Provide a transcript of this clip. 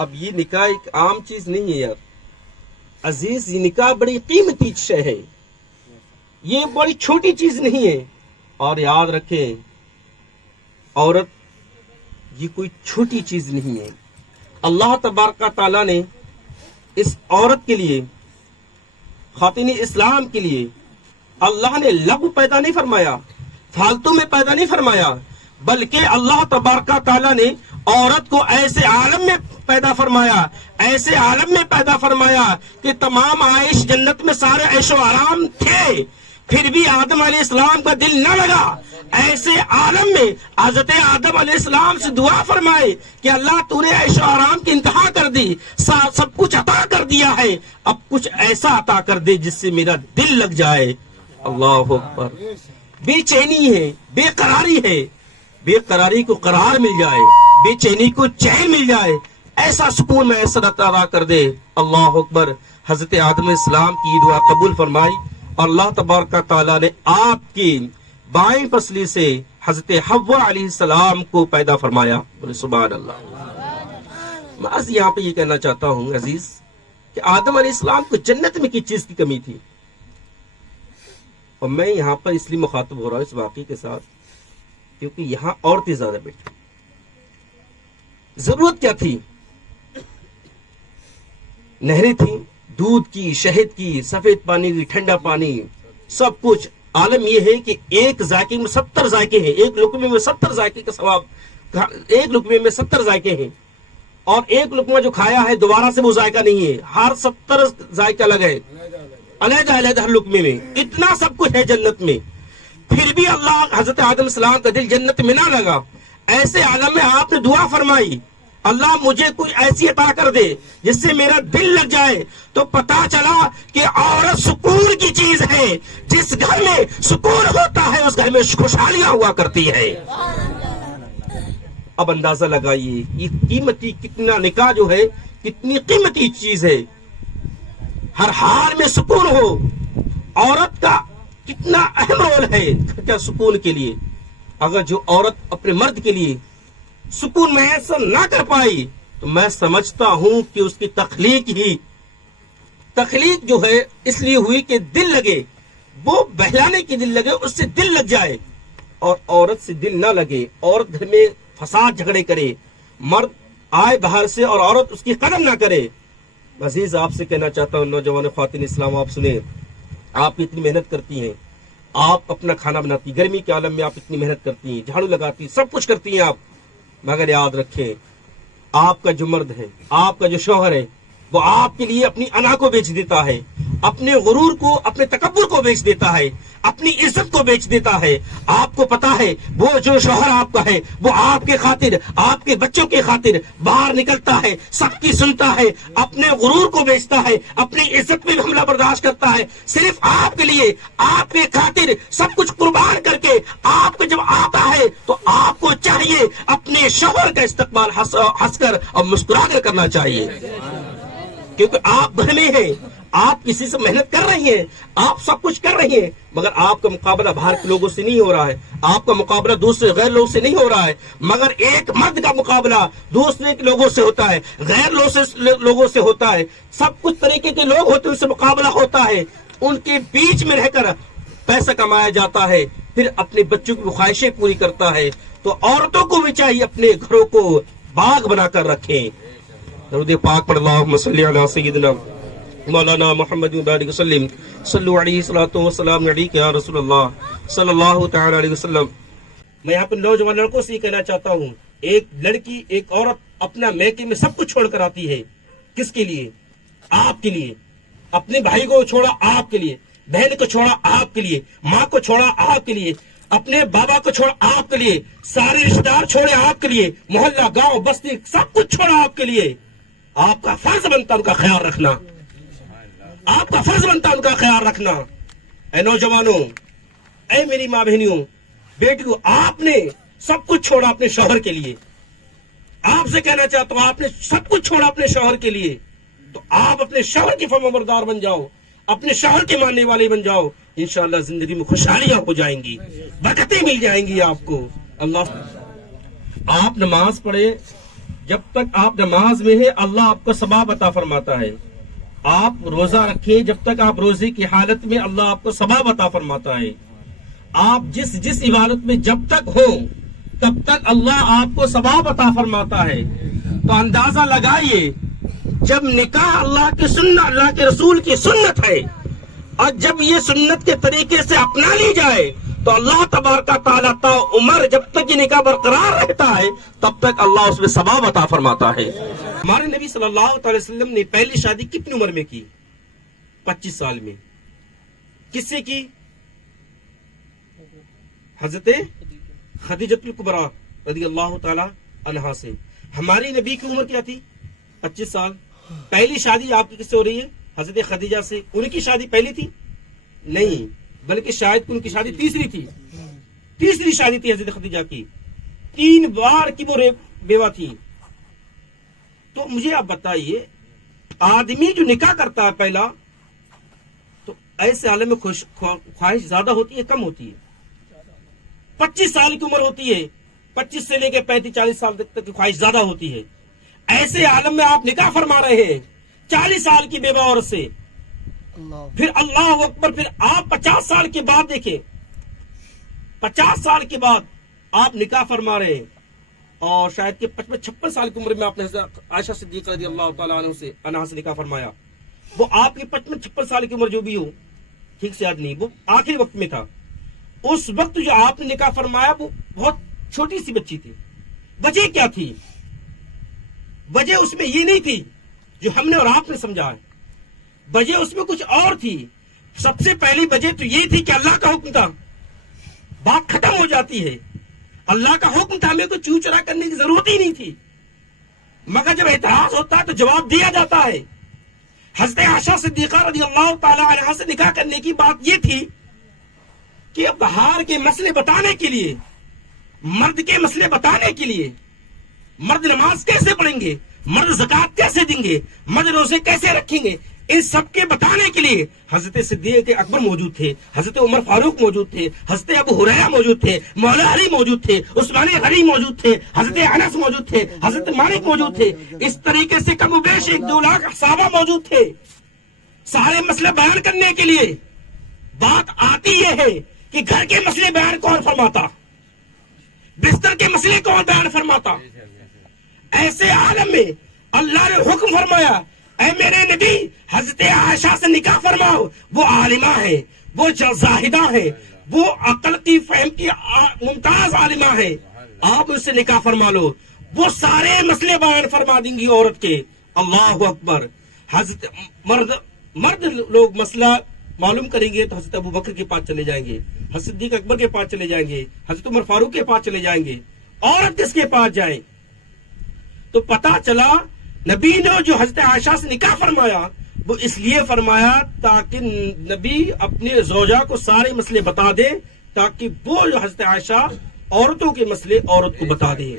اب یہ نکاح ایک عام چیز نہیں ہے یار عزیز، یہ نکاح بڑی قیمتی شے ہے، یہ بڑی چھوٹی چیز نہیں ہے. اور یاد رکھیں عورت یہ کوئی چھوٹی چیز نہیں ہے. اللہ تبارک تعالیٰ نے اس عورت کے لیے، خاتون اسلام کے لیے، اللہ نے لغو پیدا نہیں فرمایا، فالتو میں پیدا نہیں فرمایا، بلکہ اللہ تبارک تعالیٰ نے عورت کو ایسے عالم میں پیدا فرمایا، ایسے عالم میں پیدا فرمایا کہ تمام عائش جنت میں سارے عیش و آرام تھے، پھر بھی آدم علیہ السلام کا دل نہ لگا. ایسے عالم میں حضرت آدم علیہ السلام سے دعا فرمائے کہ اللہ تو نے عیش و آرام کی انتہا کر دی، سب کچھ عطا کر دیا ہے، اب کچھ ایسا عطا کر دے جس سے میرا دل لگ جائے. اللہ اکبر. بے چینی ہے، بے قراری ہے، بے قراری کو قرار مل جائے، بے چینی کو چین مل جائے، ایسا سکون میں ایسا عطا کر دے. اللہ اکبر. حضرت آدم علیہ السلام کی دعا قبول فرمائی اور اللہ تبارک تعالیٰ نے آپ کی بائیں پسلی سے حضرت حوا علیہ السلام کو پیدا فرمایا. بولے سبحان اللہ. میں یہاں پہ یہ کہنا چاہتا ہوں عزیز کہ آدم علیہ السلام کو جنت میں کس چیز کی کمی تھی؟ اور میں یہاں پر اس لیے مخاطب ہو رہا ہوں اس واقعے کے ساتھ کیونکہ یہاں عورتیں زیادہ بیٹھی. ضرورت کیا تھی؟ نہریں تھیں، دودھ کی، شہد کی، سفید پانی کی، ٹھنڈا پانی، سب کچھ. عالم یہ ہے کہ ایک ذائقے میں 70 ذائقے ہیں، ایک لقمے میں 70 ذائقے کا ثواب، ایک لقمے میں 70 ذائقے ہیں، اور ایک لقمہ جو کھایا ہے دوبارہ سے وہ ذائقہ نہیں ہے، ہر 70 ذائقہ الگ ہے، علیحدہ علیحدہ ہر لقمے میں. اتنا سب کچھ ہے جنت میں، پھر بھی اللہ حضرت آدم السلام کا دل جنت میں نہ لگا. ایسے عالم میں آپ نے دعا فرمائی اللہ مجھے کوئی ایسی عطا کر دے جس سے میرا دل لگ جائے. تو پتا چلا کہ عورت سکون کی چیز ہے، جس گھر میں سکون ہوتا ہے اس گھر میں خوشحالیاں ہوا کرتی ہے. اب اندازہ لگائیے یہ قیمتی کتنا نکاح جو ہے کتنی قیمتی چیز ہے. ہر حال میں سکون ہو، عورت کا کتنا اہم رول ہے کیا سکون کے لیے. اگر جو عورت اپنے مرد کے لیے سکون میسر نہ کر پائی تو میں سمجھتا ہوں کہ اس کی تخلیق جو ہے اس لیے ہوئی کہ دل لگے، وہ بہلانے کی دل لگے، اس سے دل لگ جائے. اور عورت سے دل نہ لگے، عورت گھر میں فساد جھگڑے کرے، مرد آئے باہر سے اور عورت اس کی قدر نہ کرے. عزیز آپ سے کہنا چاہتا ہوں نوجوان خواتین اسلام، آپ سنیں، آپ اتنی محنت کرتی ہیں، آپ اپنا کھانا بناتی، گرمی کے عالم میں آپ اتنی محنت کرتی ہیں، جھاڑو لگاتی، سب کچھ کرتی ہیں آپ، مگر یاد رکھیں آپ کا جو مرد ہے، آپ کا جو شوہر ہے، وہ آپ کے لیے اپنی انا کو بیچ دیتا ہے، اپنے غرور کو، اپنے تکبر کو بیچ دیتا ہے، اپنی عزت کو بیچ دیتا ہے. آپ کو پتا ہے وہ جو شوہر آپ کا ہے وہ آپ کے خاطر، آپ کے بچوں کے خاطر باہر نکلتا ہے، سب کی سنتا ہے، اپنے غرور کو بیچتا ہے، اپنی عزت میں حملہ برداشت کرتا ہے، صرف آپ کے لیے، آپ کے خاطر سب کچھ قربان کر کے آپ کو جب آتا ہے تو آپ کو چاہیے اپنے شوہر کا استقبال ہنس کر اور مسکرا کر کرنا چاہیے. کیونکہ آپ گھر میں ہیں، آپ کسی سے محنت کر رہی ہیں، آپ سب کچھ کر رہی ہیں، مگر آپ کا مقابلہ باہر کے لوگوں سے نہیں ہو رہا ہے، آپ کا مقابلہ دوسرے غیر لوگوں سے نہیں ہو رہا ہے. مگر ایک مرد کا مقابلہ دوسرے کے لوگوں سے ہوتا ہے، غیر لوگوں سے ہوتا ہے، سب کچھ طریقے کے لوگ ہوتے ہیں، ان سے مقابلہ ہوتا ہے، ان کے بیچ میں رہ کر پیسہ کمایا جاتا ہے، پھر اپنے بچوں کی خواہشیں پوری کرتا ہے. تو عورتوں کو بھی چاہیے اپنے گھروں کو باغ بنا کر رکھیں. درود پاک پر اللہم صلی علی سیدنا مولانا محمد وبارک وسلم صلو علیہ الصلوۃ والسلام علیک یا رسول اللہ صلی اللہ تعالی علیہ وسلم. میں یہاں پر نوجوان لڑکوں سے یہ کہنا چاہتا ہوں، ایک لڑکی، ایک عورت اپنا میکے میں سب کچھ چھوڑ کر آتی ہے. کس کے لیے؟ آپ کے لیے. اپنے بھائی کو چھوڑا آپ کے لیے، بہن کو چھوڑا آپ کے لیے، ماں کو چھوڑا آپ کے لیے، اپنے بابا کو چھوڑا آپ کے لیے، سارے رشتہ دار چھوڑے آپ کے لیے، محلہ، گاؤں، بستی، سب کچھ چھوڑا آپ کے لیے. آپ کا فرض بنتا ان کا خیال رکھنا، آپ کا فرض بنتا ان کا خیال رکھنا. اے نوجوانوں، اے میری ماں بہنیوں، بیٹیوں، آپ نے سب کچھ چھوڑا اپنے شوہر کے لیے. آپ سے کہنا چاہتا ہوں آپ نے سب کچھ چھوڑا اپنے شوہر کے لیے، تو آپ اپنے شوہر کی فرمانبردار بن جاؤ، اپنے شوہر کے ماننے والے بن جاؤ. انشاءاللہ زندگی میں خوشحالیاں ہو جائیں گی، برکتیں مل جائیں گی آپ کو. اللہ، آپ نماز پڑھے، جب تک آپ نماز میں ہیں اللہ آپ کو ثواب عطا فرماتا ہے. آپ روزہ رکھیں جب تک آپ روزے کی حالت میں اللہ آپ کو ثواب عطا فرماتا ہے. آپ جس عبادت میں جب تک ہو تب تک اللہ آپ کو ثواب عطا فرماتا ہے. تو اندازہ لگائیے جب نکاح اللہ کی سنت اللہ کے رسول کی سنت ہے اور جب یہ سنت کے طریقے سے اپنا لی جائے تو اللہ تبارک تعالیٰ تا عمر جب تک یہ نکاح برقرار رہتا ہے تب تک اللہ اس میں ثواب عطا فرماتا ہے. ہمارے نبی صلی اللہ علیہ وسلم نے پہلی شادی کتنی عمر میں کی؟ 25 سال میں. کس سے کی؟ حضرت خدیجۃ الکبریٰ رضی اللہ تعالی عنہا سے. ہماری نبی کی عمر کیا تھی؟ 25 سال. پہلی شادی آپ کی کس سے ہو رہی ہے؟ حضرت خدیجہ سے. ان کی شادی پہلی تھی؟ نہیں، بلکہ شاید ان کی شادی تیسری تھی. تیسری شادی تھی حضرت خدیجہ کی. 3 بار کی وہ بیوہ تھی. تو مجھے آپ بتائیے آدمی جو نکاح کرتا ہے پہلا تو ایسے حالت میں خواہش زیادہ ہوتی ہے کم ہوتی ہے؟ 25 سال کی عمر ہوتی ہے، 25 سے لے کے 35-40 سال تک کی خواہش زیادہ ہوتی ہے. ایسے عالم میں آپ نکاح فرما رہے ہیں 40 سال کی بیوہ عورت سے. پھر اللہ اکبر، پھر آپ 50 سال کے بعد دیکھیں، 50 سال کے بعد آپ نکاح فرما رہے ہیں اور شاید کہ 55-56 سال کی عمر میں آپ نے عائشہ صدیقہ رضی اللہ تعالیٰ عنہا سے نکاح فرمایا. وہ آپ کی 55-56 سال کی عمر جو بھی ہو ٹھیک سے یاد نہیں، وہ آخری وقت میں تھا. اس وقت جو آپ نے نکاح فرمایا وہ بہت چھوٹی سی بچی تھی. وجہ کیا تھی؟ وجہ اس میں یہ نہیں تھی جو ہم نے اور آپ نے سمجھا ہے. وجہ اس میں کچھ اور تھی. سب سے پہلی وجہ تو یہ تھی کہ اللہ کا حکم تھا. بات ختم ہو جاتی ہے. اللہ کا حکم تھا، ہمیں کوئی چو چرا کرنے کی ضرورت ہی نہیں تھی. مگر جب اعتراض ہوتا ہے تو جواب دیا جاتا ہے. حضرت عائشہ صدیقہ رضی اللہ تعالی عنہا سے نکاح کرنے کی بات یہ تھی کہ اب بہار کے مسئلے بتانے کے لیے، مرد کے مسئلے بتانے کے لیے، مرد نماز کیسے پڑھیں گے، مرد زکات کیسے دیں گے، مرد روزے کیسے رکھیں گے، ان سب کے بتانے کے لیے حضرت صدیق اکبر موجود تھے، حضرت عمر فاروق موجود تھے، حضرت ابو ہریرہ موجود تھے، مولا علی موجود تھے، عثمان غنی موجود تھے، حضرت انس موجود تھے، حضرت مالک موجود تھے. اس طریقے سے کم و بیش 1-2 لاکھ صحابہ موجود تھے. سارے مسئلے بیان کرنے کے لیے بات آتی یہ ہے کہ گھر کے مسئلے بیان کون فرماتا، بستر کے مسئلے کون بیان فرماتا. ایسے عالم میں اللہ نے حکم فرمایا اے میرے نبی حضرت عائشہ سے نکاح فرماؤ. وہ عالمہ ہے، وہ زاہدہ ہے، وہ عقل کی فہم کی ممتاز عالمہ ہے، آپ اس سے نکاح فرما لو. وہ سارے مسئلے بیان فرما دیں گی عورت کے. اللہ اکبر. حضرت مرد لوگ مسئلہ معلوم کریں گے تو حضرت ابو بکر کے پاس چلے جائیں گے، حضرت صدیق اکبر کے پاس چلے جائیں گے، حضرت عمر فاروق کے پاس چلے جائیں گے. عورت کس کے پاس جائیں؟ تو پتا چلا نبی نے جو حضرت عائشہ سے نکاح فرمایا وہ اس لیے فرمایا تاکہ نبی اپنے زوجہ کو سارے مسئلے بتا دے، تاکہ وہ جو حضرت عائشہ عورتوں کے مسئلے عورت کو بتا دے.